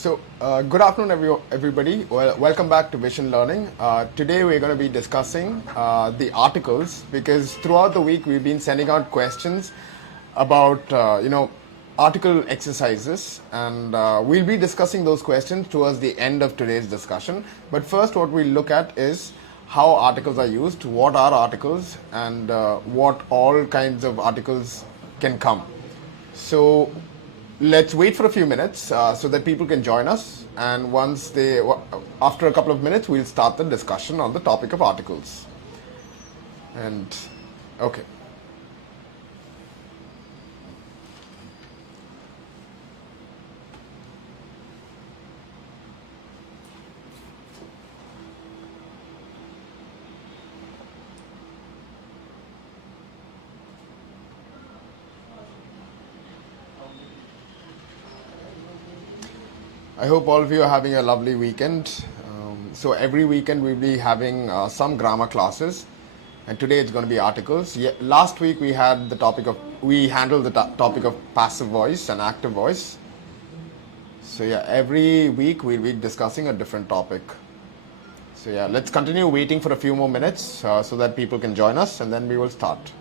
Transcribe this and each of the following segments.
Good afternoon, everybody. Welcome back to Vision Learning. Today, we're going to be discussing the articles because throughout the week we've been sending out questions about article exercises, and we'll be discussing those questions towards the end of today's discussion. But first, what we'll look at is how articles are used, what are articles, and what all kinds of articles can come. So let's wait for a few minutes so that people can join us, and after a couple of minutes, we'll start the discussion on the topic of articles. And okay. I hope all of you are having a lovely weekend. So every weekend we'll be having some grammar classes, and today it's going to be articles. Last week we handled the topic of passive voice and active voice. So every week we'll be discussing a different topic. So let's continue waiting for a few more minutes so that people can join us, and then we will start.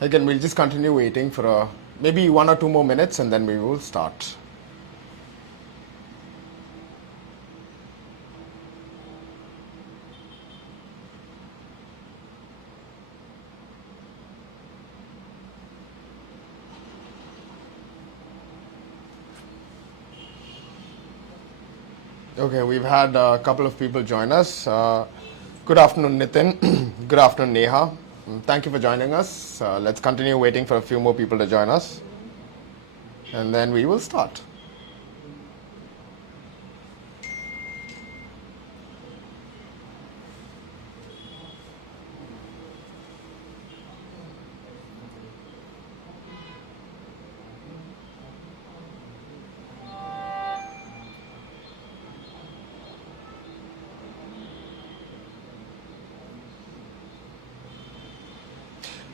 Again, we'll just continue waiting for maybe 1 or 2 more minutes, and then we will start. Okay, we've had a couple of people join us. Good afternoon, Nitin. Good afternoon, Neha. Thank you for joining us. Let's continue waiting for a few more people to join us, and then we will start.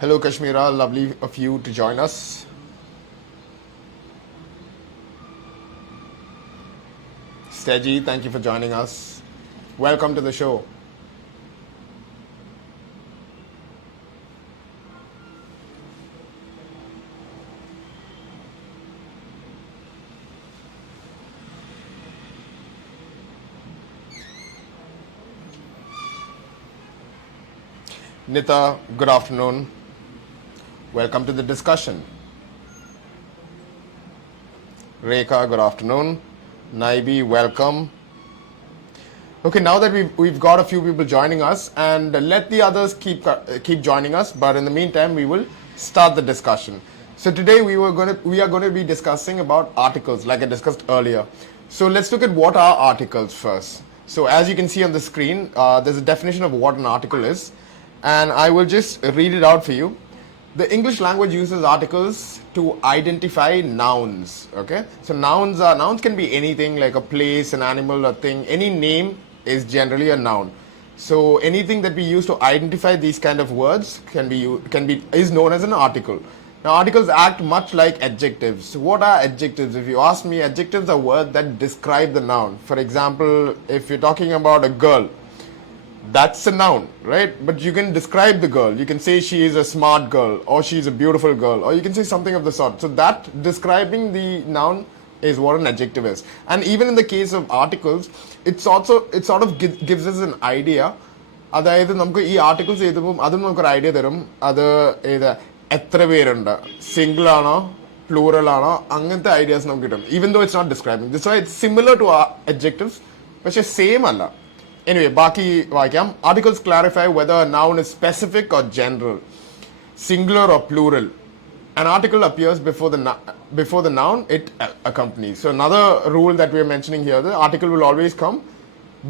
Hello, Kashmira. Lovely of you to join us. Steji, thank you for joining us. Welcome to the show. Nita, good afternoon. Welcome to the discussion. Rekha, good afternoon. Naibi, welcome. Okay, now that we've got a few people joining us, and let the others keep joining us, but in the meantime we will start the discussion. So today we are going to be discussing about articles, like I discussed earlier. So let's look at what are articles first. So as you can see on the screen, there's a definition of what an article is, and I will just read it out for you. The English language uses articles to identify nouns. Okay, so nouns can be anything, like a place, an animal, a thing. Any name is generally a noun. So anything that we use to identify these kind of words is known as an article. Now articles act much like adjectives. What are adjectives? If you ask me, adjectives are words that describe the noun. For example, if you're talking about a girl, that's a noun, right? But you can describe the girl. You can say she is a smart girl, or she is a beautiful girl, or you can say something of the sort. So that describing the noun is what an adjective is. And even in the case of articles, it sort of gives us an idea. അതായത് നമുക്ക് ഈ articles എഴുതുമ്പോൾ അതും നമുക്കൊരു idea തരും. അത് ഏത് എത്ര പേരുണ്ട്, സിംഗിൾ ആണോ പ്ലൂറൽ ആണോ, അങ്ങനത്തെ ഐഡിയാസ് നമുക്ക് കിട്ടും. Even though it's not describing this, it's similar to adjectives, പക്ഷെ സെയിം അല്ല. Anyway, ബാക്കി വായിക്കാം. Articles clarify whether a noun is specific or general, singular or plural. An article appears before the noun it accompanies. So another rule that we are mentioning here, the article will always come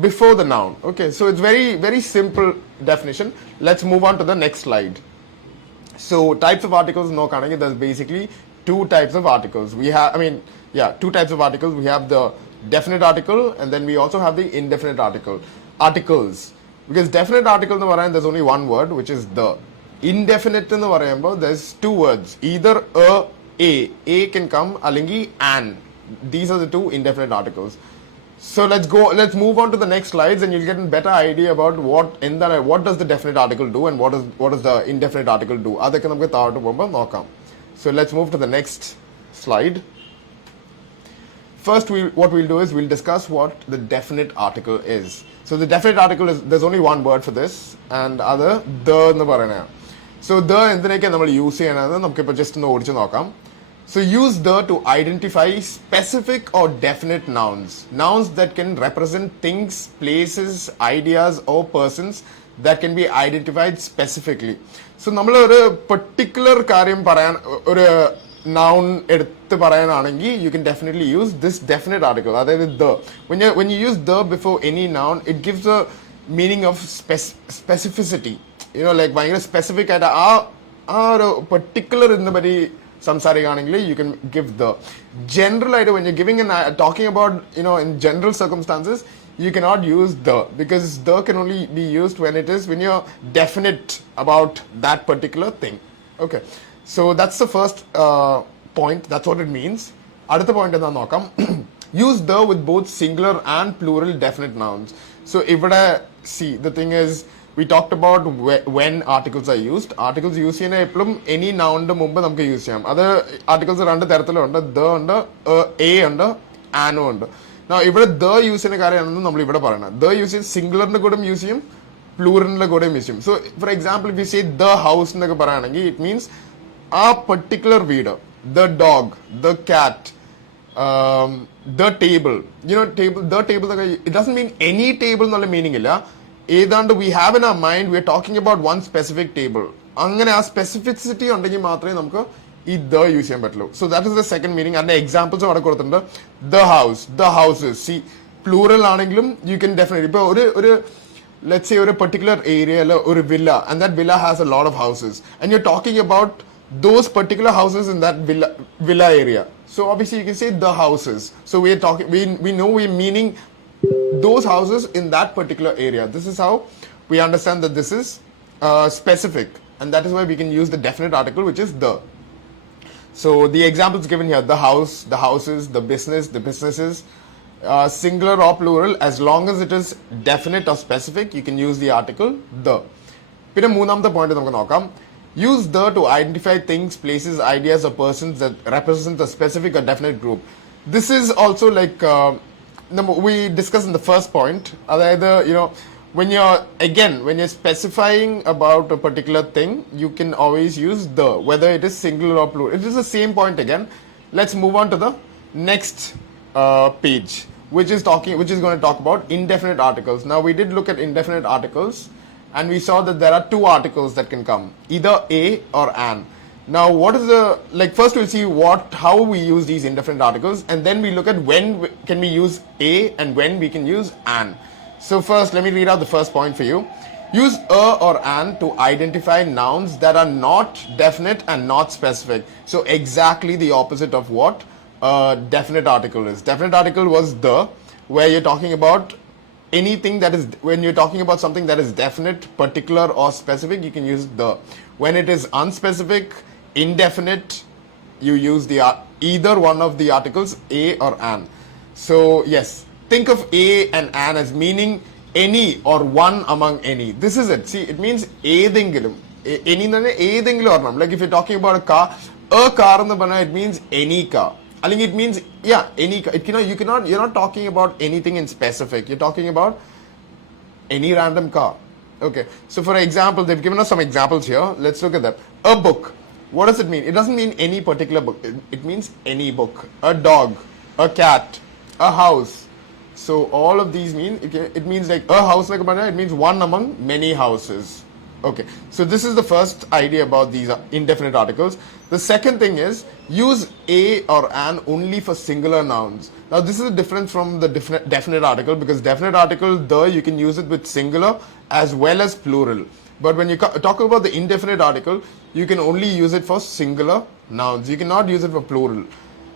before the noun. Okay, so it's very, very simple definition. Let's move on to the next slide. So types of articles, no Kanagi, there's basically two types of articles. Two types of articles. We have the definite article, and then we also have the indefinite articles. Because definite article in the Varayan, there's only one word, which is the. Indefinite in the Varayan, there's two words, either a can come, alingi an. These are the two indefinite articles. So let's move on to the next slides, and you'll get a better idea about what does the definite article do and what does the indefinite article do. So let's move to the next slide. First, what we'll do is we'll discuss what the definite article is. So the definite article is, there's only one word for this, and other the ennu parayana. So the endinekku nammal use cheyanadu namukku ipo just ഒന്ന് ഓടിച്ചു നോക്കാം. So use the to identify specific or definite nouns that can represent things, places, ideas or persons that can be identified specifically. So നമ്മൾ ഒരു particular കാര്യം പറയാൻ ഒരു noun എടുത്ത് പറയാനാണെങ്കിൽ you can definitely use this definite article, അതായത് the. When you use the before any noun, it gives a meaning of specificity. You know, like ഭയങ്കര specific ആയിട്ട് ആ ഒരു particular എന്ന് പറ്റി സംസാരിക്കുകയാണെങ്കിൽ you can give the. General ആയിട്ട് when you're giving talking about, you know, in general circumstances, you cannot use the, because the can only be used when you're definite about that particular thing. Okay, so that's the first point. That's what it means. Adutha point enna nokam. Use the with both singular and plural definite nouns. So ivada, see, the thing is, we talked about when articles are used. Articles use cheyana eppalum any noun inde mumbe namukku use cheyam. Adu articles rendu tharathilu undu, the undu, a undu, an undu. Now ivada the use cheyana karyananu nammal ivada parayana. The use singular inde kodum use cheyum, plural inde kodum use cheyum. So for example, if you say the house ennu parayanengil, it means a particular reader, the dog, the cat, the table. You know, the table, it doesn't mean any table ennolla meaning illa. ഏതാണ്ട് we have in our mind, we are talking about one specific table. അങ്ങനെ ആ specificity ഉണ്ടെങ്കിൽ മാത്രമേ നമുക്ക് ഈ the use ചെയ്യാൻ പറ്റുള്ളൂ. So that is the second meaning. അതിന്റെ എക്സാമ്പിൾസ് അവിടെ കൊടുത്തിട്ടുണ്ട്. The house, the houses. See, plural ആണെങ്കിലും you can definitely, ഇപ്പൊ ഒരു let's say ഒരു particular area ഒരു villa, and that villa has a lot of houses, and you're talking about those particular houses in that villa area. So obviously you can say the houses. So we are talking, we know we're meaning those houses in that particular area. This is how we understand that this is specific, and that is why we can use the definite article, which is the. So the examples given here: the house, the houses, the business, the businesses, singular or plural. As long as it is definite or specific, you can use the article the. പിന്നെ മൂന്നാമത്തെ point നമുക്ക് നോക്കാം. Use the to identify things, places, ideas or persons that represent a specific or definite group. This is also like we discussed in the first point. Either, you know, when you're specifying about a particular thing, you can always use the, whether it is singular or plural. It is the same point again. Let's move on to the next page, which is going to talk about indefinite articles. Now we did look at indefinite articles, and we saw that there are two articles that can come, either a or an. Now what is first we'll see how we use these indefinite articles, and then we look at when can we use a and when we can use an. So first let me read out the first point for you. Use a or an to identify nouns that are not definite and not specific. So exactly the opposite of what a definite article is. Definite article was the, where you're talking about anything that is, when you're talking about something that is definite, particular or specific, you can use the. When it is unspecific, indefinite, you use the either one of the articles, a or an. So yes, think of a and an as meaning any or one among any. This is it. See, it means ഏതെങ്കിലും any തന്നെ ഏതെങ്കിലും ഒരെണ്ണം. Like if you're talking about a car എന്ന് പറഞ്ഞാൽ it means any car. അല്ലെങ്കിൽ it means any car. You're not talking about anything in specific. You're talking about any random car. Okay. So for example, they've given us some examples here. Let's look at that. A book. What does it mean? It doesn't mean any particular book. It means any book. A dog, a cat, a house. So all of these mean, it means like a house, like it means one among many houses. Okay, so this is the first idea about these indefinite articles. The second thing is use a or an only for singular nouns. Now this is different from the definite article, because definite article, the, you can use it with singular as well as plural. But when you talk about the indefinite article, you can only use it for singular nouns. You cannot use it for plural.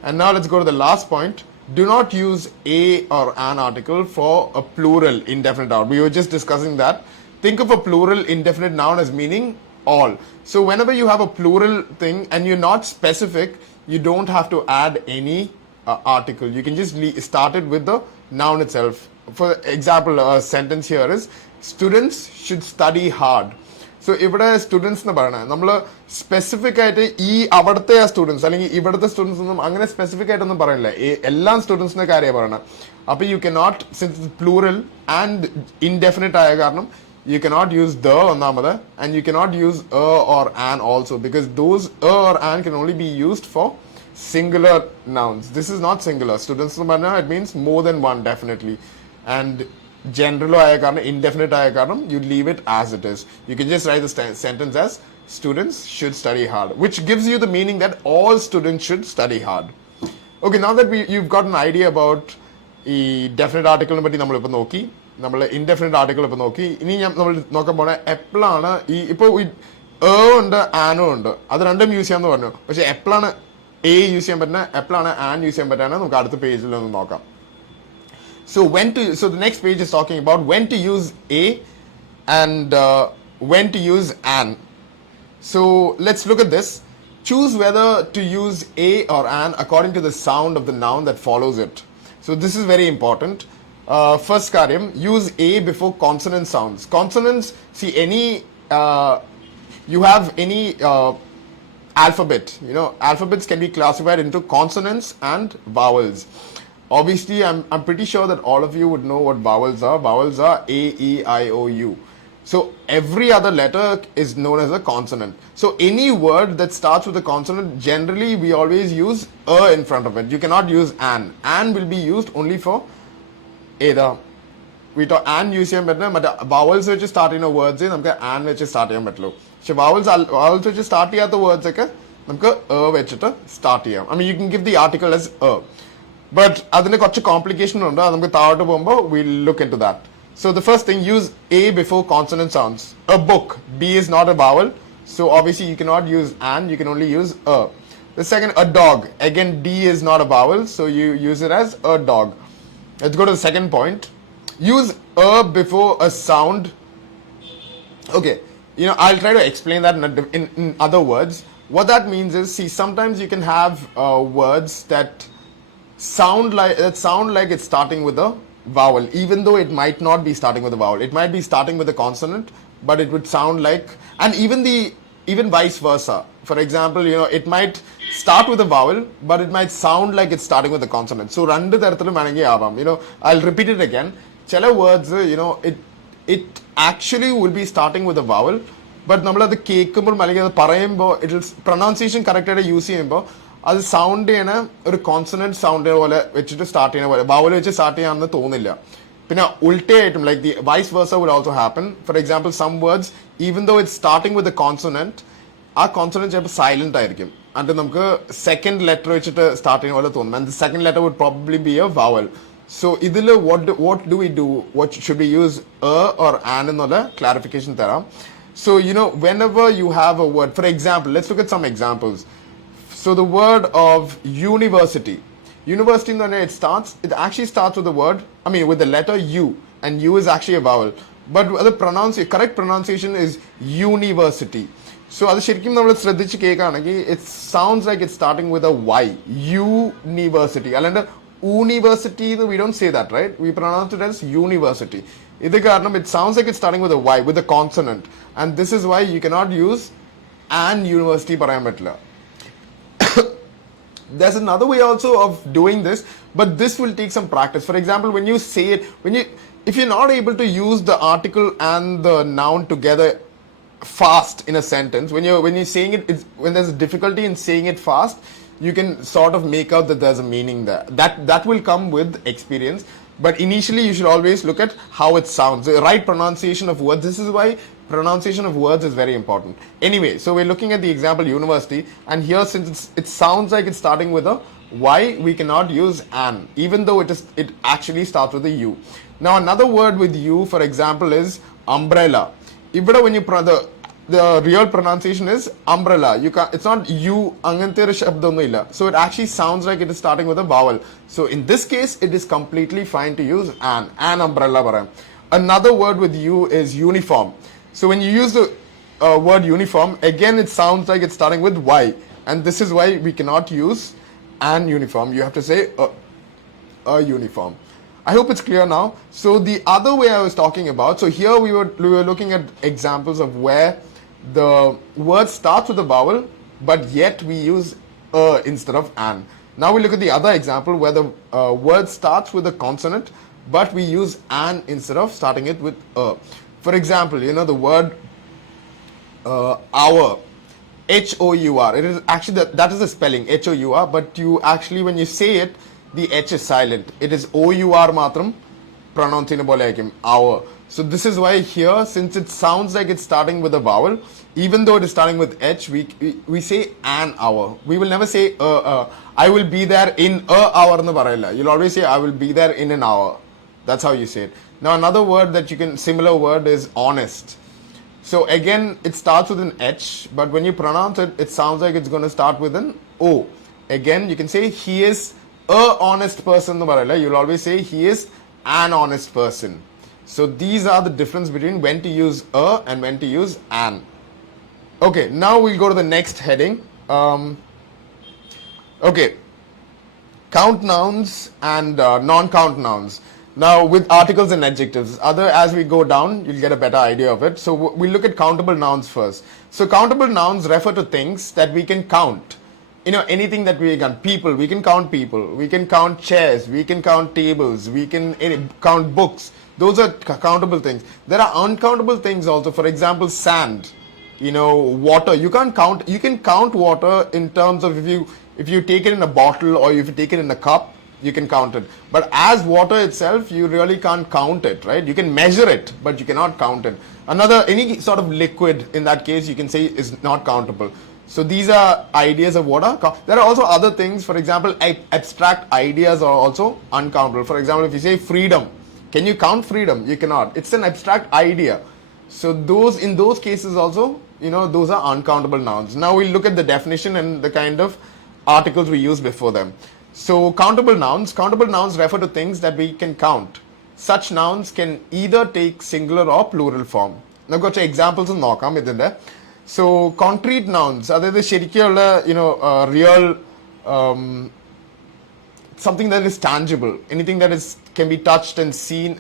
And now let's go to the last point. Do not use a or an article for a plural indefinite noun. We were just discussing that. Think of a plural indefinite noun as meaning all. So whenever you have a plural thing and you're not specific, you don't have to add any article. You can just start it with the noun itself. For example, a sentence here is students should study hard. So ഇവിടെ students എന്ന് പറയണേ നമ്മൾ specific ആയിട്ട് ഈ അവിടുത്തെ students അല്ലെങ്കിൽ ഇവിടുത്തെ students ഒന്നും അങ്ങനെ സ്പെസിഫിക് ആയിട്ടൊന്നും പറയില്ല, എല്ലാ സ്റ്റുഡൻസിന്റെ കാര്യമാണ് പറയണത്. അപ്പൊ you cannot, since plural and indefinite ആയ കാരണം you cannot use the ഒന്നാമത്, and you cannot use a or an also, because those a or an can only be used for singular nouns. This is not singular. Students എന്ന് പറഞ്ഞാൽ it means more than one definitely, and general ആയ കാരണം, indefinite ആയ കാരണം, you leave it as it is. You can just write the sentence as students should study hard, which gives you the meaning that all students should study hard. Okay, now that you've got an idea about ഈ definite article നെ പറ്റി നമ്മളിപ്പോൾ നോക്കി, നമ്മൾ indefinite article ഇപ്പോൾ നോക്കി. ഇനി നമ്മൾ നോക്കാൻ പോണേ എപ്പോഴാണ് ഈ ഇപ്പോൾ എ ഉണ്ട് ആനോ ഉണ്ട്, അത് രണ്ടും യൂസ് ചെയ്യാമെന്ന് പറഞ്ഞു. പക്ഷെ എപ്പോഴാണ് എ യൂസ് ചെയ്യാൻ പറ്റുന്നത്, എപ്പോഴാണ് ആൻ യൂസ് ചെയ്യാൻ പറ്റുന്നത്, നമുക്ക് അടുത്ത പേജിൽ ഒന്ന് നോക്കാം. So the next page is talking about when to use a and when to use an. So let's look at this. Choose whether to use a or an according to the sound of the noun that follows it. So this is very important. First karyam, use a before consonant sounds. Consonants, see any, you have any alphabet, you know, alphabets can be classified into consonants and vowels. Obviously, I'm pretty sure that all of you would know what vowels are. Vowels are A, E, I, O, U. So every other letter is known as a consonant. So any word that starts with a consonant, generally we always use a in front of it. You cannot use an. An will be used only for ഏതാ an use ചെയ്യാൻ പറ്റുന്ന മറ്റേ vowels വെച്ച് start ചെയ്യുന്ന words നമുക്ക് an വെച്ച് start ചെയ്യാൻ പറ്റുള്ളൂ. പക്ഷെ വവൽസ് വെച്ച് സ്റ്റാർട്ട് ചെയ്യാത്ത വേർഡ്സ് ഒക്കെ നമുക്ക് എ വെച്ചിട്ട് സ്റ്റാർട്ട് ചെയ്യാം. I mean you can give the article as a, but അതിന് കുറച്ച് കോംപ്ലിക്കേഷൻ ഉണ്ട്. അത് നമുക്ക് താഴോട്ട് പോകുമ്പോൾ will look into that. So the first thing, use a before consonant sounds. A book, B is not a vowel, so obviously you cannot use an, you can only use a. The second, a dog, again D is not a vowel, so you use it as a dog. Let's go to the second point. Use a before a sound. Okay, you know, I'll try to explain that in other words. What that means is, see, sometimes you can have words that sound like it's starting with a vowel, even though it might not be starting with a vowel. It might be starting with a consonant, but it would sound like, and even vice versa. For example, you know, it might start with a vowel, but it might sound like it's starting with a consonant. So രണ്ട് തരത്തിലും വേണമെങ്കിൽ ആവാം. You know, I'll repeat it again. ചില words, you know, it actually will be starting with a vowel, but നമ്മളത് കേൾക്കുമ്പോൾ അല്ലെങ്കിൽ അത് പറയുമ്പോൾ പ്രൊനൗൺസിയേഷൻ കറക്റ്റ് ആയിട്ട് യൂസ് ചെയ്യുമ്പോൾ അത് സൗണ്ട് ചെയ്യണ ഒരു കോൺസണന്റ് സൗണ്ട് പോലെ വെച്ചിട്ട് സ്റ്റാർട്ട് ചെയ്യുന്ന പോലെ, വവൽ വെച്ച് സ്റ്റാർട്ട് ചെയ്യാമെന്ന് തോന്നില്ല. പിന്നെ ഉൾട്ടയായിട്ടും like the vice versa will also happen. For example, some words even though it's starting with a consonant, ആ കോൺസണന്റ് ചിലപ്പോൾ സൈലന്റ് ആയിരിക്കും, എന്നിട്ട് നമുക്ക് സെക്കൻഡ് ലെറ്റർ വെച്ചിട്ട് സ്റ്റാർട്ട് ചെയ്യുന്ന പോലെ തോന്നും. And the second letter would probably be a vowel. So idile what do we do? What should we use or an ennolla clarification tharam. So whenever you have a word, for example, let's look at some examples. So the word of university, it actually starts with the word, with the letter U, and U is actually a vowel, but the correct pronunciation is university. So അത് ശരിക്കും നമ്മൾ ശ്രദ്ധിച്ച് കേൾക്കുകയാണെങ്കിൽ it sounds like it's starting with a Y, university. അല്ലാണ്ട് university, we don't say that, right? We pronounce it as university. ഇത് കാരണം it sounds like it's starting with a Y, with a consonant, and this is why you cannot use an university പറയാൻ പറ്റില്ല. There's another way also of doing this, but this will take some practice. For example, when you say it, if you're not able to use the article and the noun together fast in a sentence, when you're saying it, when there's a difficulty in saying it fast, you can sort of make out that there's a meaning there. That will come with experience, but initially you should always look at how it sounds, the right pronunciation of words. This is why pronunciation of words is very important. Anyway, so we're looking at the example university, and here since it sounds like it's starting with a Y, we cannot use an, even though it actually starts with a U. Now another word with U, for example, is umbrella. When you the real pronunciation is umbrella. It's not U angante shabdonnu illa. So it actually sounds like it is starting with a vowel. So in this case, it is completely fine to use an umbrella parayam. Another word with U is uniform. So when you use the word uniform, again it sounds like it's starting with Y, and this is why we cannot use an uniform. You have to say a uniform. I hope it's clear now. So the other way I was talking about, so here we were looking at examples of where the word starts with a vowel, but yet we use instead of an. Now we look at the other example where the word starts with a consonant, but we use an instead of starting it with a. For example, the word hour, H-O-U-R. It is actually that is the spelling, H-O-U-R, but you actually, when you say it, the H is silent. It is O-U-R matram pronouncing hour. So this is why here, since it sounds like it's starting with a vowel, even though it is starting with H, we say an hour. We will never say I will be there in a hour. You'll always say I will be there in an hour. That's how you say it. Now another word similar word is honest. So again, it starts with an H, but when you pronounce it, it sounds like it's going to start with an O. Again, you can say he is a honest person. You'll always say he is an honest person. So these are the difference between when to use a and when to use an. Okay, now we'll go to the next heading. Okay, count nouns and non-count nouns. Now with articles and adjectives, as we go down, you'll get a better idea of it. So we'll look at countable nouns first. So countable nouns refer to things that we can count. Anything that we can count. We can count people. We can count chairs. We can count tables. We can count books. Those are countable things. There are uncountable things also. For example, sand, water. You can count water in terms of if you take it in a bottle or if you take it in a cup, you can count it. But as water itself, you really can't count it, right? You can measure it, but you cannot count it. Any sort of liquid, in that case, you can say is not countable. So these are ideas of what are. There are also other things. For example, abstract ideas are also uncountable. For example, if you say freedom, can you count freedom? You cannot. It's an abstract idea. So in those cases also, those are uncountable nouns. Now we'll look at the definition and the kind of articles we use before them. So countable nouns refer to things that we can count. Such nouns can either take singular or plural form. Now got examples of നോക്കാം ഇതിന്റെ. So concrete nouns, അതായത് ശരിക്കുള്ള real something that is tangible, anything that can be touched and seen,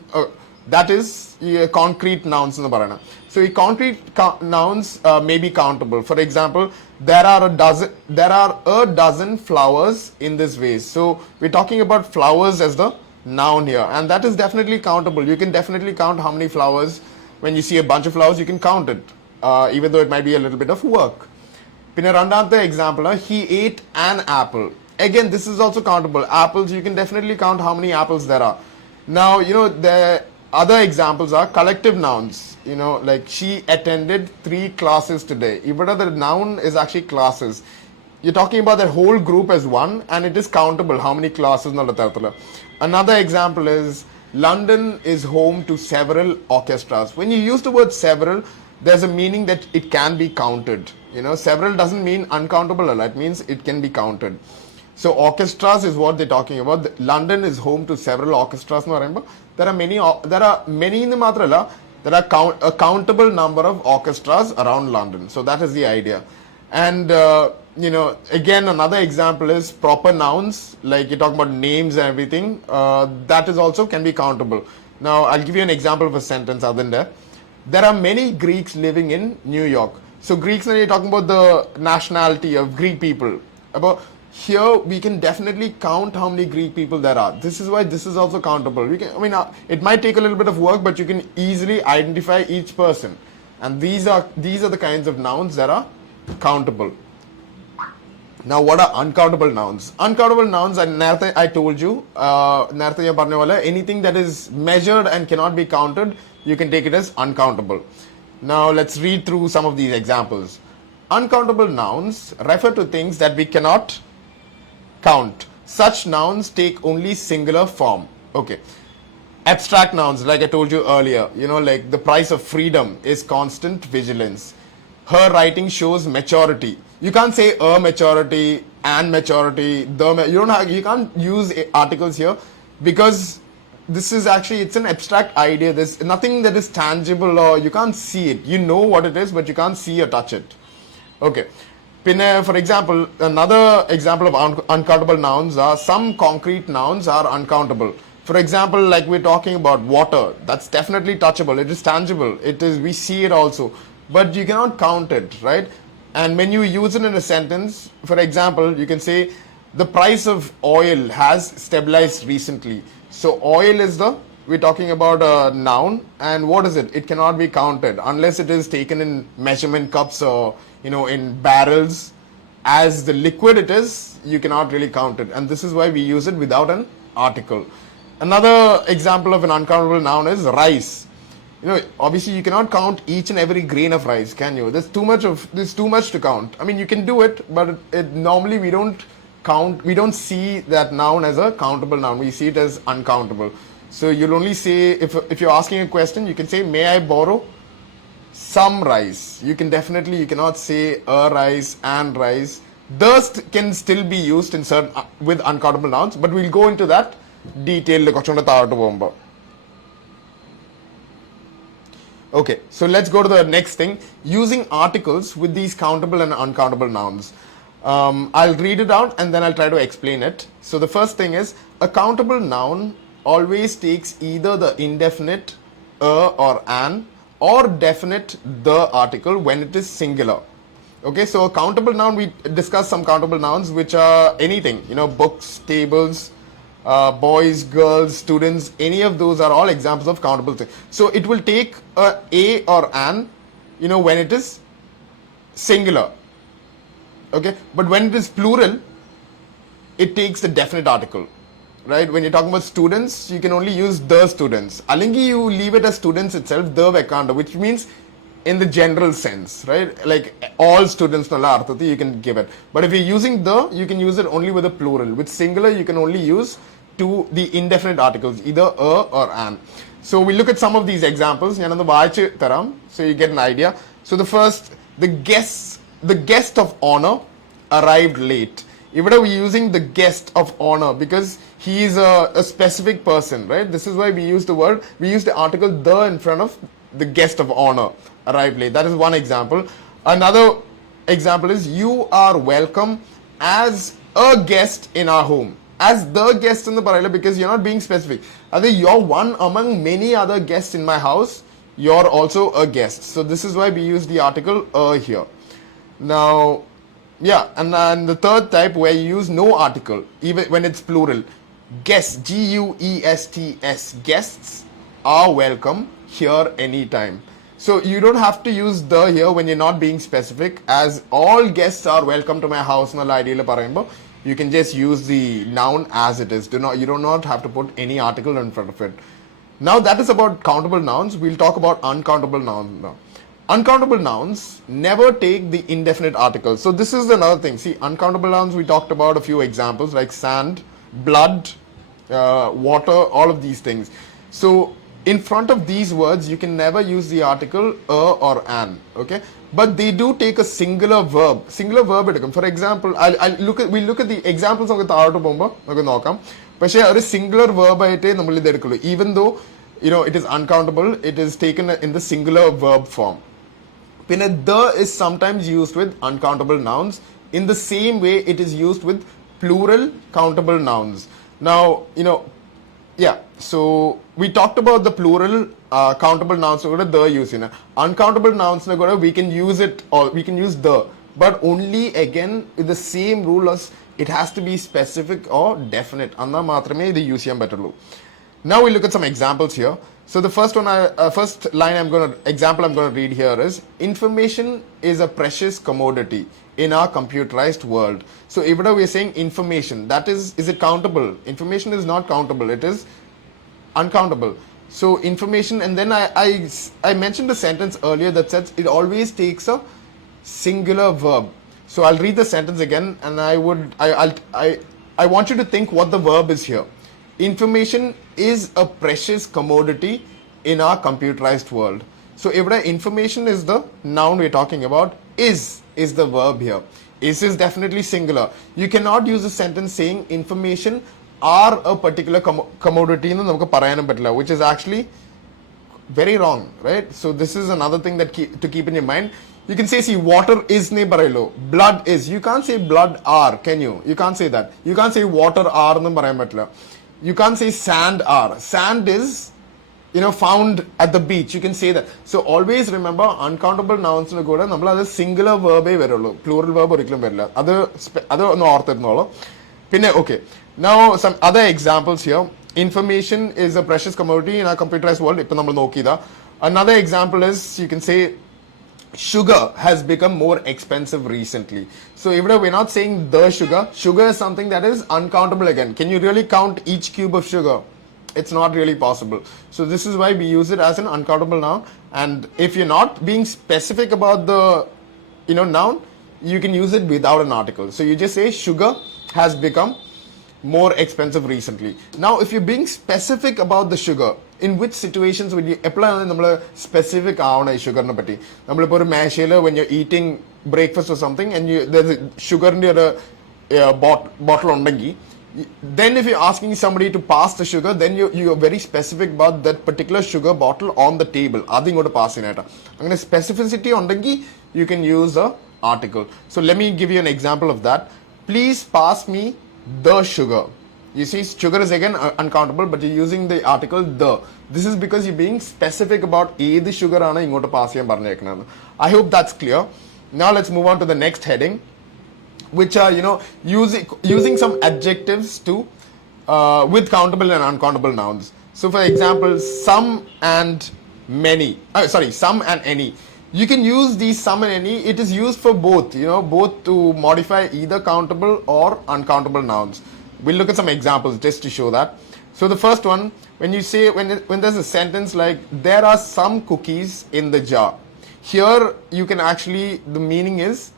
that is concrete nouns എന്ന് പറയുന്നത്. So concrete nouns may be countable. For example, there are a dozen flowers in this vase. So we're talking about flowers as the noun here, and that is definitely countable. You can definitely count how many flowers. When you see a bunch of flowers, you can count it, even though it might be a little bit of work. പിന്നെ രണ്ടാമത്തെ example, he ate an apple. Again, this is also countable. Apples, you can definitely count how many apples there are. Now, the other examples are collective nouns. Like she attended 3 classes today. Even the noun is actually classes. you're talking about that whole group as one, and it is countable. How many classes? Another example is London is home to several orchestras. When you use the word several, there's a meaning that it can be counted. Several doesn't mean uncountable. It means it can be counted. So orchestras is what they're talking about. London is home to several orchestras. There are many in the matrala. There are a countable number of orchestras around London. So that is the idea. And again, another example is proper nouns, like you talk about names and everything. That is also can be countable. Now I'll give you an example of a sentence. There are many Greeks living in New York. So Greeks, when you're talking about the nationality of Greek people. About here we can definitely count how many Greek people there are. This is why this is also countable. It might take a little bit of work, but you can easily identify each person. And these are the kinds of nouns that are countable. Now, what are uncountable nouns? Uncountable nouns, I told you, anything that is measured and cannot be counted, you can take it as uncountable. Now, let's read through some of these examples. Uncountable nouns refer to things that we cannot count. Such nouns take only singular form. Okay. Abstract nouns, like I told you earlier, like the price of freedom is constant vigilance. Her writing shows maturity. You can't say a maturity, an maturity, you can't use articles here because this is actually, it's an abstract idea. There's nothing that is tangible or you can't see it. You know what it is, but you can't see or touch it. Okay. For example, another example of uncountable nouns are some concrete nouns are uncountable. For example, like we're talking about water, that's definitely touchable. It is tangible. We see it also. But you cannot count it, right? And when you use it in a sentence, for example, you can say the price of oil has stabilized recently. So oil is we're talking about a noun, and what is it? It cannot be counted unless it is taken in measurement cups or, in barrels. As the liquid it is, you cannot really count it. And this is why we use it without an article. Another example of an uncountable noun is rice. Obviously you cannot count each and every grain of rice, can you? There's too much to count. You can do it, but normally we don't see that noun as a countable noun. We see it as uncountable. So you'll only say, if you're asking a question, you can say, may I borrow some rice? You cannot say a rice, and rice. The can still be used in with uncountable nouns, but we'll go into that detail. Okay, so let's go to the next thing. Using articles with these countable and uncountable nouns. I'll read it out and then I'll try to explain it. So the first thing is, a countable noun always takes either the indefinite or an or definite the article when it is singular. Okay, so a countable noun, we discussed some countable nouns which are anything, books, tables, boys, girls, students, any of those are all examples of countable things. So it will take a or an, when it is singular. Okay, but when it is plural, it takes the definite article. Right? When you're talking about students, you can only use the students. Alingi, you leave it as students itself, the vekanda, which means in the general sense, right? Like all students, you can give it. But if you're using you can use it only with a plural. With singular, you can only use the indefinite articles, either a or an. So we look at some of these examples. So you get an idea. So the first, the guest of honor arrived late. Even we're using the guest of honor because he is a specific person, right? This is why we use the article the in front of the guest of honor, arrived late. That is one example. Another example is, you are welcome as a guest in our home. As the guest in the parallel, because you're not being specific. You're one among many other guests in my house. You're also a guest. So this is why we use the article here. Now, yeah, and then the third type where you use no article, even when it's plural. Guests, G-U-E-S-T-S, guests are welcome here anytime. So you don't have to use the here when you're not being specific, as all guests are welcome to my house. You can just use the noun as it is. You do not have to put any article in front of it. Now that is about countable nouns. We'll talk about uncountable nouns now. Uncountable nouns never take the indefinite article. So this is another thing. See, uncountable nouns, we talked about a few examples like sand, blood, water, all of these things. So in front of these words, you can never use the article a or an, okay? But they do take a singular verb. Singular verb. For example, we'll look at the examples of the art of bomba. But a singular verb, even though it is uncountable, it is taken in the singular verb form. The is sometimes used with uncountable nouns. In the same way, it is used with plural countable nouns. Now, so we talked about the plural countable nouns. The use uncountable nouns, we can use it, or we can use the, but only again with the same rule as it has to be specific or definite. Anna matrame the use better. Now we look at some examples here. So the first example I'm going to read here is, information is a precious commodity in our computerized world. So even though we're saying information, that is it countable? Information is not countable, it is uncountable. So information, and then I mentioned a sentence earlier that says it always takes a singular verb. So I'll read the sentence again, and I want you to think what the verb is here. Information is a precious commodity in our computerized world. So if information is the noun we're talking about, is the verb here. Is definitely singular. You cannot use a sentence saying information are a particular commodity, which is actually very wrong, right? So this is another thing that to keep in your mind. You can say, see, water is ne baraylo, blood is. You can't say blood are, can you? You can't say that. You can't say water are ne barayamatla. You can't say sand are. Sand is, found at the beach. You can say that. So always remember, uncountable nouns in a singular verb, plural verb okay. Now some other examples here. Information is a precious commodity in our computerized world. Another example is, you can say, sugar has become more expensive recently. So even though we're not saying the sugar is something that is uncountable again. Can you really count each cube of sugar? It's not really possible. So this is why we use it as an uncountable noun. And if you're not being specific about the noun, you can use it without an article. So you just say sugar has become more expensive recently. Now if you're being specific about the sugar, in which situations would you apply specific sugar? When you're eating breakfast or something and there's a sugar in your bottle, then if you're asking somebody to pass the sugar, then you're very specific about that particular sugar bottle on the table. Specificity you can use a article. So let me give you an example of that. Please pass me the sugar. You see, sugar is again uncountable, but you're using the article the. This is because you're being specific about the sugar ana ingote pass cheyan parnekana. I hope that's clear. Now let's move on to the next heading, which are using some adjectives to with countable and uncountable nouns. So for example, some and many. Some and any. You can use these some and any. It is used for both. Both to modify either countable or uncountable nouns. We'll look at some examples just to show that. So the first one, when you say, when there's a sentence like, there are some cookies in the jar. Here you can actually, the meaning is,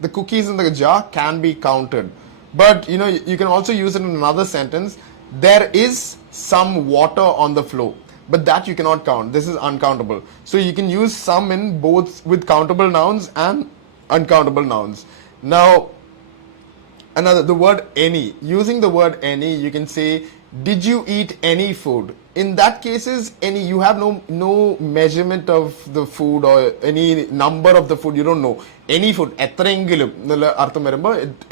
the cookies in the jar can be counted. But you can also use it in another sentence, there is some water on the floor. But that you cannot count. This is uncountable. So you can use some in both with countable nouns and uncountable nouns. Now, the word any. Using the word any, you can say, did you eat any food? In that cases, any, you have no measurement of the food or any number of the food. You don't know. Any food. It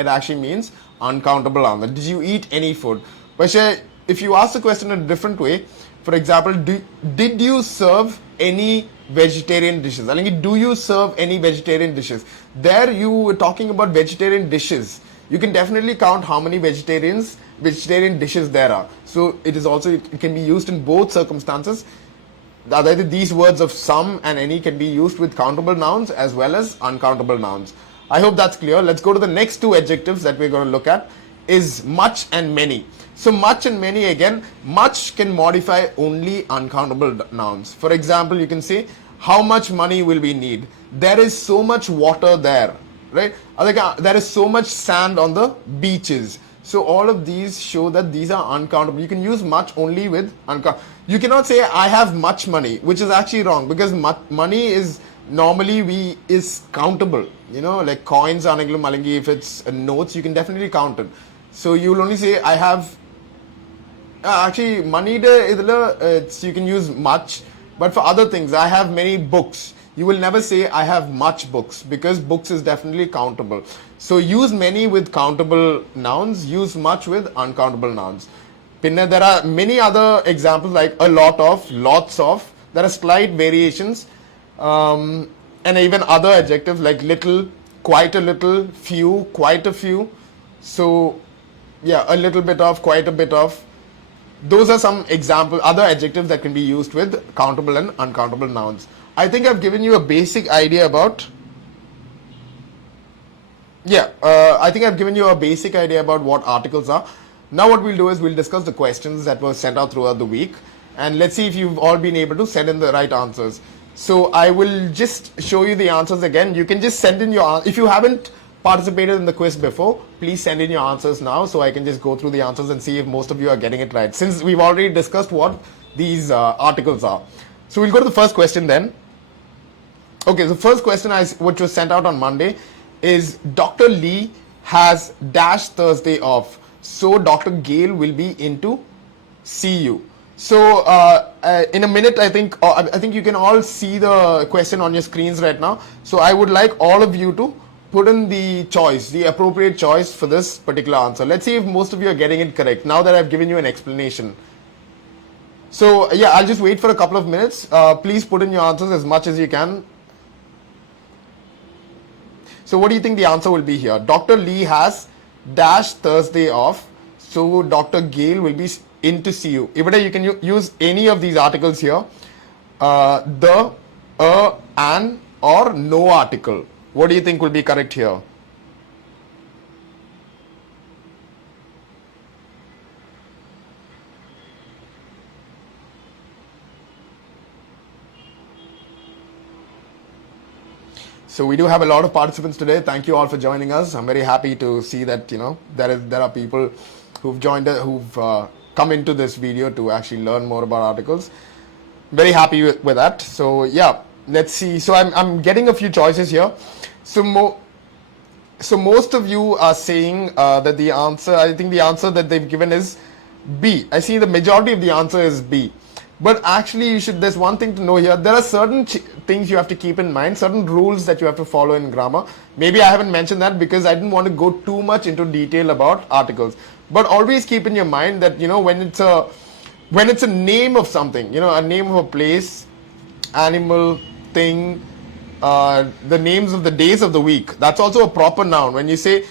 actually means uncountable answer. Did you eat any food? But if you ask the question in a different way, for example, did you serve any vegetarian dishes? Do you serve any vegetarian dishes? There you were talking about vegetarian dishes. You can definitely count how many vegetarian dishes there are. So it can be used in both circumstances. These words of some and any can be used with countable nouns as well as uncountable nouns. I hope that's clear. Let's go to the next two adjectives that we're going to look at is much and many. So much and many, again, much can modify only uncountable nouns. For example, you can say, how much money will we need? There is so much water there, right? There is so much sand on the beaches. So all of these show that these are uncountable. You can use much only with uncountable. You cannot say I have much money, which is actually wrong, because money is normally is countable. You know, like coins, if it's notes, you can definitely count it. So you will only say I have. Actually, money you can use much, but for other things, I have many books. You will never say I have much books, because books is definitely countable. So use many with countable nouns, use much with uncountable nouns. There are many other examples like a lot of, lots of. There are slight variations, and even other adjectives like little, quite a little, few, quite a few. So yeah, a little bit of, quite a bit of. Those are some example, other adjectives that can be used with countable and uncountable nouns. I think I've given you a basic idea about. I think I've given you a basic idea about what articles are. Now what we'll do is we'll discuss the questions that were sent out throughout the week, and let's see if you've all been able to send in the right answers. So I will just show you the answers again. You can just send in your, if you haven't participated in the quiz before, please send in your answers now, so I can just go through the answers and see if most of you are getting it right, since we've already discussed what these articles are. So we'll go to the first question then. Okay, the first question which was sent out on Monday is Dr. Lee has dash Thursday off, so Dr. Gale will be into see you. So in a minute, I think you can all see the question on your screens right now. So I would like all of you to put in the choice, the appropriate choice for this particular answer. Let's see if most of you are getting it correct now that I've given you an explanation. So yeah, I'll just wait for a couple of minutes. Please put in your answers as much as you can. So what do you think the answer will be here? Dr. Lee has dash Thursday off, so Dr. Gale will be in to see you. Even you can use any of these articles here. The, an, or no article. What do you think will be correct here? So we do have a lot of participants today. Thank you all for joining us. I'm very happy to see that there are people who've joined, who've come into this video to actually learn more about articles. Very happy with that. So yeah, let's see. So I'm getting a few choices here. So most of you are saying that the answer, I think the answer that they've given is B. I see the majority of the answer is B. But actually, there's one thing to know here. There are certain things you have to keep in mind, certain rules that you have to follow in grammar. Maybe I haven't mentioned that because I didn't want to go too much into detail about articles. But always keep in your mind that, when it's a name of something, a name of a place, animal, thing, the names of the days of the week, that's also a proper noun. When you say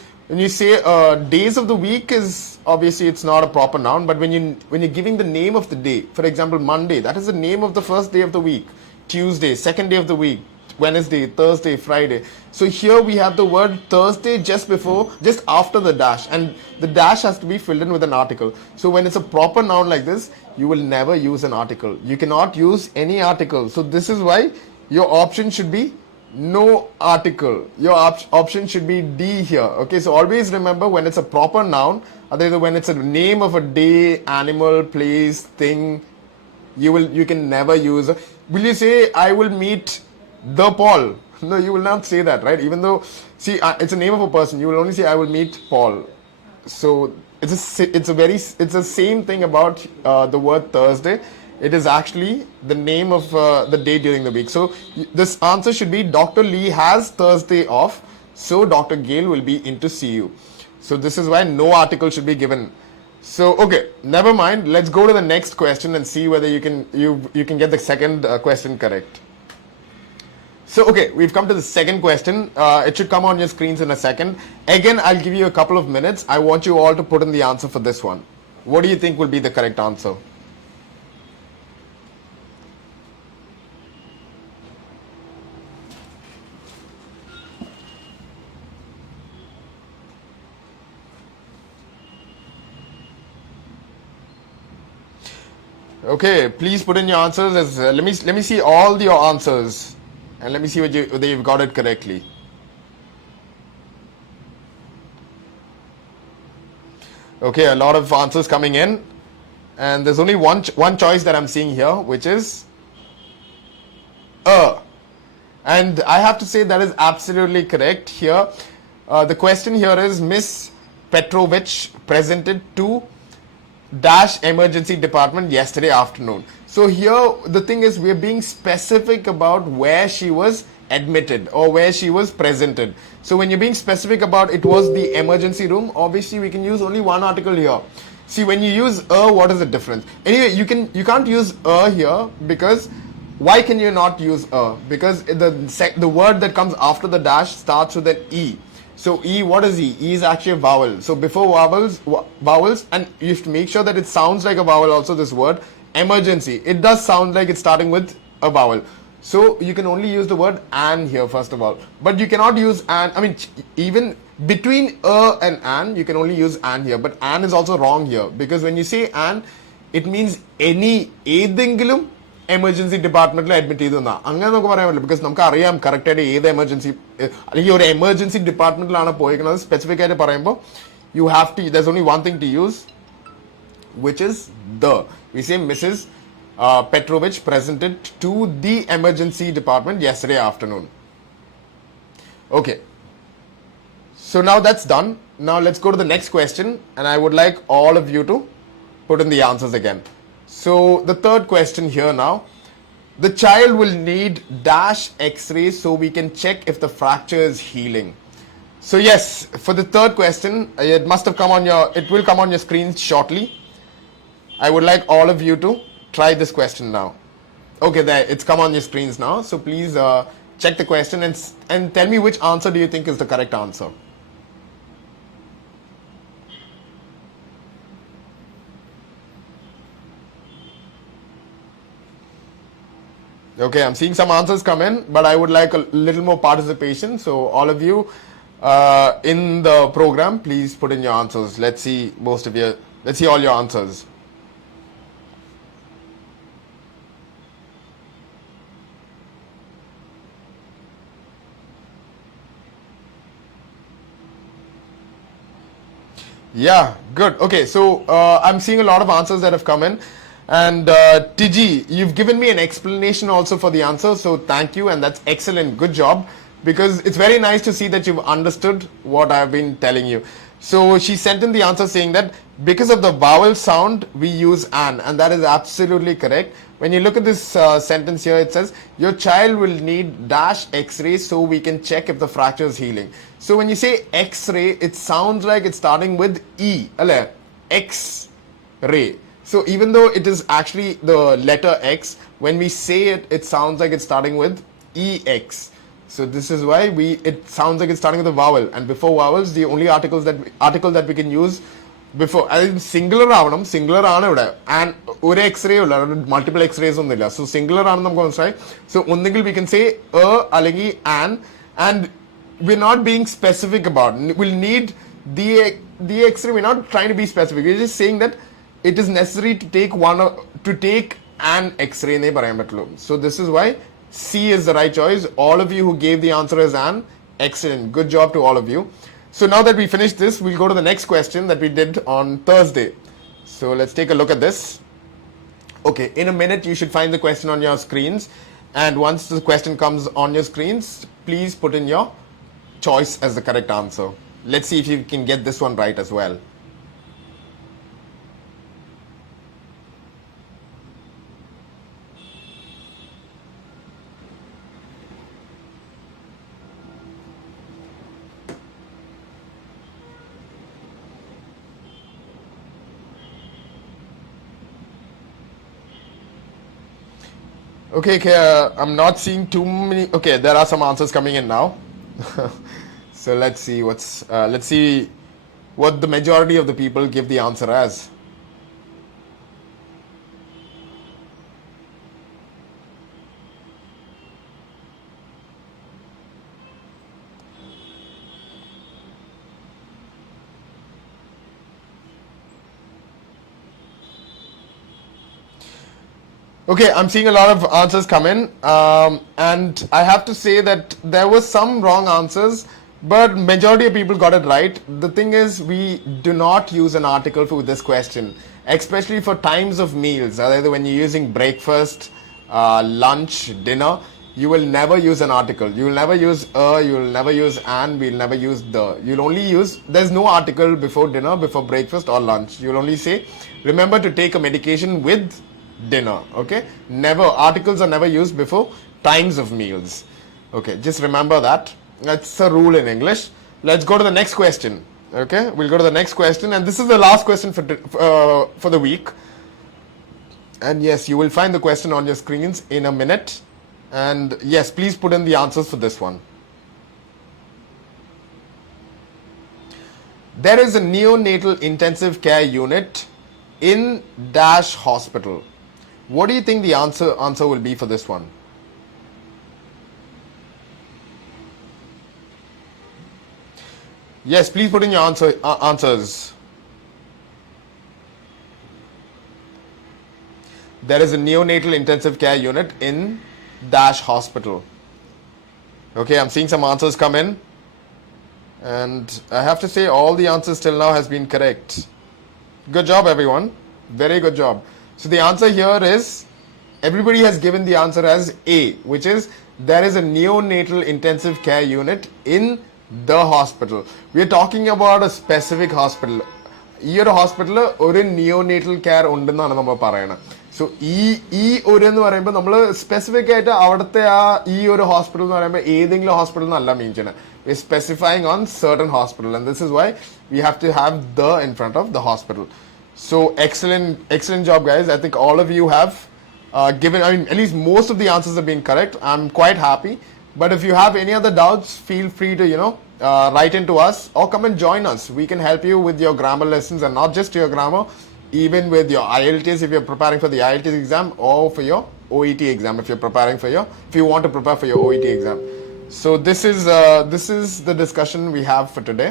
days of the week, is obviously it's not a proper noun, but when you're giving the name of the day, for example, Monday, that is the name of the first day of the week. Tuesday, second day of the week. Wednesday, Thursday, Friday. So here we have the word Thursday just after the dash, and the dash has to be filled in with an article. So when it's a proper noun like this, you will never use an article. You cannot use any article. So this is why your option should be no article. Your option should be D here. Okay, so always remember, when it's a proper noun, otherwise when it's a name of a day, animal, place, thing, you can never use. Will you say I will meet the Paul? No, you will not say that, right? Even though, see, it's a name of a person, you will only say I will meet Paul. So it's the same thing about the word Thursday. It is actually the name of the day during the week. So this answer should be Dr. Lee has Thursday off, so Dr. Gale will be in to see you. So this is why no article should be given. So okay, never mind. Let's go to the next question and see whether you can get the second question correct. So okay, we've come to the second question. It should come on your screens in a second. Again, I'll give you a couple of minutes. I want you all to put in the answer for this one. What do you think will be the correct answer? Okay, please put in your answers. Let me see all your answers, and let me see whether you've got it correctly. Okay, a lot of answers coming in, and there's only one choice that I'm seeing here, which is and I have to say that is absolutely correct here. The question here is Miss Petrovich presented to dash emergency department yesterday afternoon. So here the thing is we're being specific about where she was admitted or where she was presented. So when you're being specific about it was the emergency room, obviously we can use only one article here. See, when you use what is the difference? Anyway, you can't use here because why can you not use because the word that comes after the dash starts with an e. So E, what is E? E is actually a vowel. So before vowels, and you have to make sure that it sounds like a vowel also, this word, emergency. It does sound like it's starting with a vowel. So you can only use the word an here, first of all. But you cannot use an, I mean, even between and an, you can only use an here. But an is also wrong here. Because when you say an, it means any, ഏതെങ്കിലും emergency ഡിപ്പാർട്ട്മെന്റിൽ admit ചെയ്തു എന്നാ അങ്ങനെ നമുക്ക് പറയാൻ പറ്റില്ല because നമുക്ക് അറിയാം കറക്റ്റ് ആയിട്ട് ഏത് എമർജൻസി അല്ലെങ്കിൽ ഒരു എമർജൻസി ഡിപ്പാർട്ട്മെന്റിലാണ് പോയിരിക്കുന്നത് സ്പെസിഫിക് ആയിട്ട് പറയുമ്പോൾ you have to there's only one thing to use which is the we say Mrs Petrovich presented to the emergency department yesterday afternoon. Okay, so now that's done. Now let's go to the next question, and I would like all of you to put in the answers again. So the third question here now, the child will need dash x-rays so we can check if the fracture is healing. So yes, for the third question, it will come on your screens shortly. I would like all of you to try this question now. Okay, there, it's come on your screens now. So please check the question and tell me which answer do you think is the correct answer. Okay, I'm seeing some answers come in, but I would like a little more participation. So all of you in the program, please put in your answers. Let's see all your answers. Yeah, good. Okay, so I'm seeing a lot of answers that have come in. And Tiji, you've given me an explanation also for the answer, so thank you, and that's excellent. Good job, because it's very nice to see that you've understood what I've been telling you. So she sent in the answer saying that because of the vowel sound, we use an, and that is absolutely correct. When you look at this sentence here, it says, your child will need dash x-ray so we can check if the fracture is healing. So when you say x-ray, it sounds like it's starting with E, X-ray. So even though it is actually the letter X, when we say it, it sounds like it's starting with EX. So this is why it sounds like it's starting with a vowel. And before vowels, the only article that we can use before, singular ആണ് ഇവിടെ and ഒരു x-ray ഉള്ള multiple x-rays ഒന്നുമില്ല. So singular ആണെന്ന് നമുക്ക് മനസ്സിലായി. So ഒന്നെങ്കിൽ we can say അല്ലെങ്കിൽ an, and we're not being specific about it. We'll need the x-ray. We're not trying to be specific. We're just saying that it is necessary to take an x-ray. So this is why C is the right choice. All of you who gave the answer as an, excellent. Good job to all of you. So now that we finished this, we'll go to the next question that we did on Thursday. So let's take a look at this. Okay, in a minute you should find the question on your screens, and once the question comes on your screens, please put in your choice as the correct answer. Let's see if you can get this one right as well. Okay, I'm not seeing too many. Okay, there are some answers coming in now. So let's see what the majority of the people give the answer as. Okay, I'm seeing a lot of answers come in, and I have to say that there was some wrong answers, but majority of people got it right. The thing is, we do not use an article for this question, especially for times of meals. Either when you're using breakfast, lunch, dinner, you will never use an article. You will never use you will never use an, we'll never use the. You'll only use, there's no article before dinner, before breakfast or lunch. You'll only say, remember to take a medication with dinner. Okay, never, articles are never used before times of meals. Okay, just remember that. That's a rule in English. Let's go to the next question. Okay, we'll go to the next question, and this is the last question for the week. And yes, you will find the question on your screens in a minute. And yes, please put in the answers for this one. There is a neonatal intensive care unit in dash hospital. What do you think the answer will be for this one? Yes, please put in your answers. There is a neonatal intensive care unit in dash hospital. Okay, I'm seeing some answers come in, and I have to say all the answers till now has been correct. Good job, everyone. Very good job. So the answer here is, everybody has given the answer as A, which is there is a neonatal intensive care unit in the hospital. We are talking about a specific hospital. ഈ ഒരു ഹോസ്പിറ്റലിൽ ഒരു neonatal care ഉണ്ടെന്നാണ് നമ്മൾ പറയുന്നത്. So ഈ ഒരു എന്ന് പറയുമ്പോൾ നമ്മൾ സ്പെസിഫിക് ആയിട്ട് അവിടുത്തെ ഈ ഒരു ഹോസ്പിറ്റൽ എന്ന് പറയുമ്പോൾ ഏതെങ്കിലും ഹോസ്പിറ്റൽ എന്നല്ല മീൻ ചെയ്യുന്നത്. We specifying on certain hospital, and this is why we have to have the in front of the hospital. So excellent job, guys. I think all of you have given, I mean, at least most of the answers have been correct. I'm quite happy. But if you have any other doubts, feel free to, write into us or come and join us. We can help you with your grammar lessons, and not just your grammar, even with your IELTS if you're preparing for the IELTS exam, or for your OET exam if you want to prepare for your OET exam. So this is the discussion we have for today,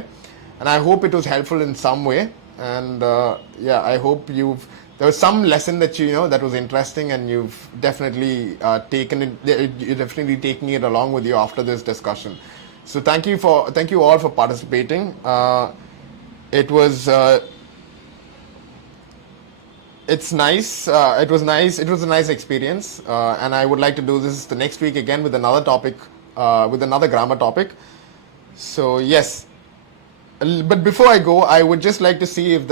and I hope it was helpful in some way. And I hope there was some lesson that that was interesting, and you've definitely you're definitely taking it along with you after this discussion. So thank you all for participating. It was it's nice. It was nice. It was a nice experience, and I would like to do this the next week again with another topic, with another grammar topic. So yes. But before I go, I would just like to see if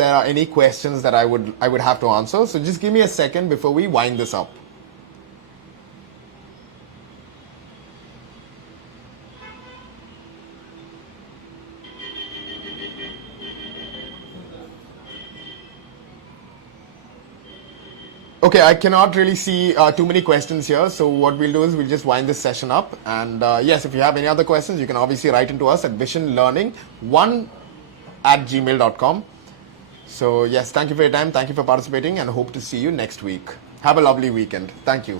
there are any questions that I would have to answer. So just give me a second before we wind this up. Okay, I cannot really see too many questions here. So what we'll do is we'll just wind this session up. And yes, if you have any other questions, you can obviously write into us at visionlearning1@gmail.com. So yes, thank you for your time. Thank you for participating, and hope to see you next week. Have a lovely weekend. Thank you.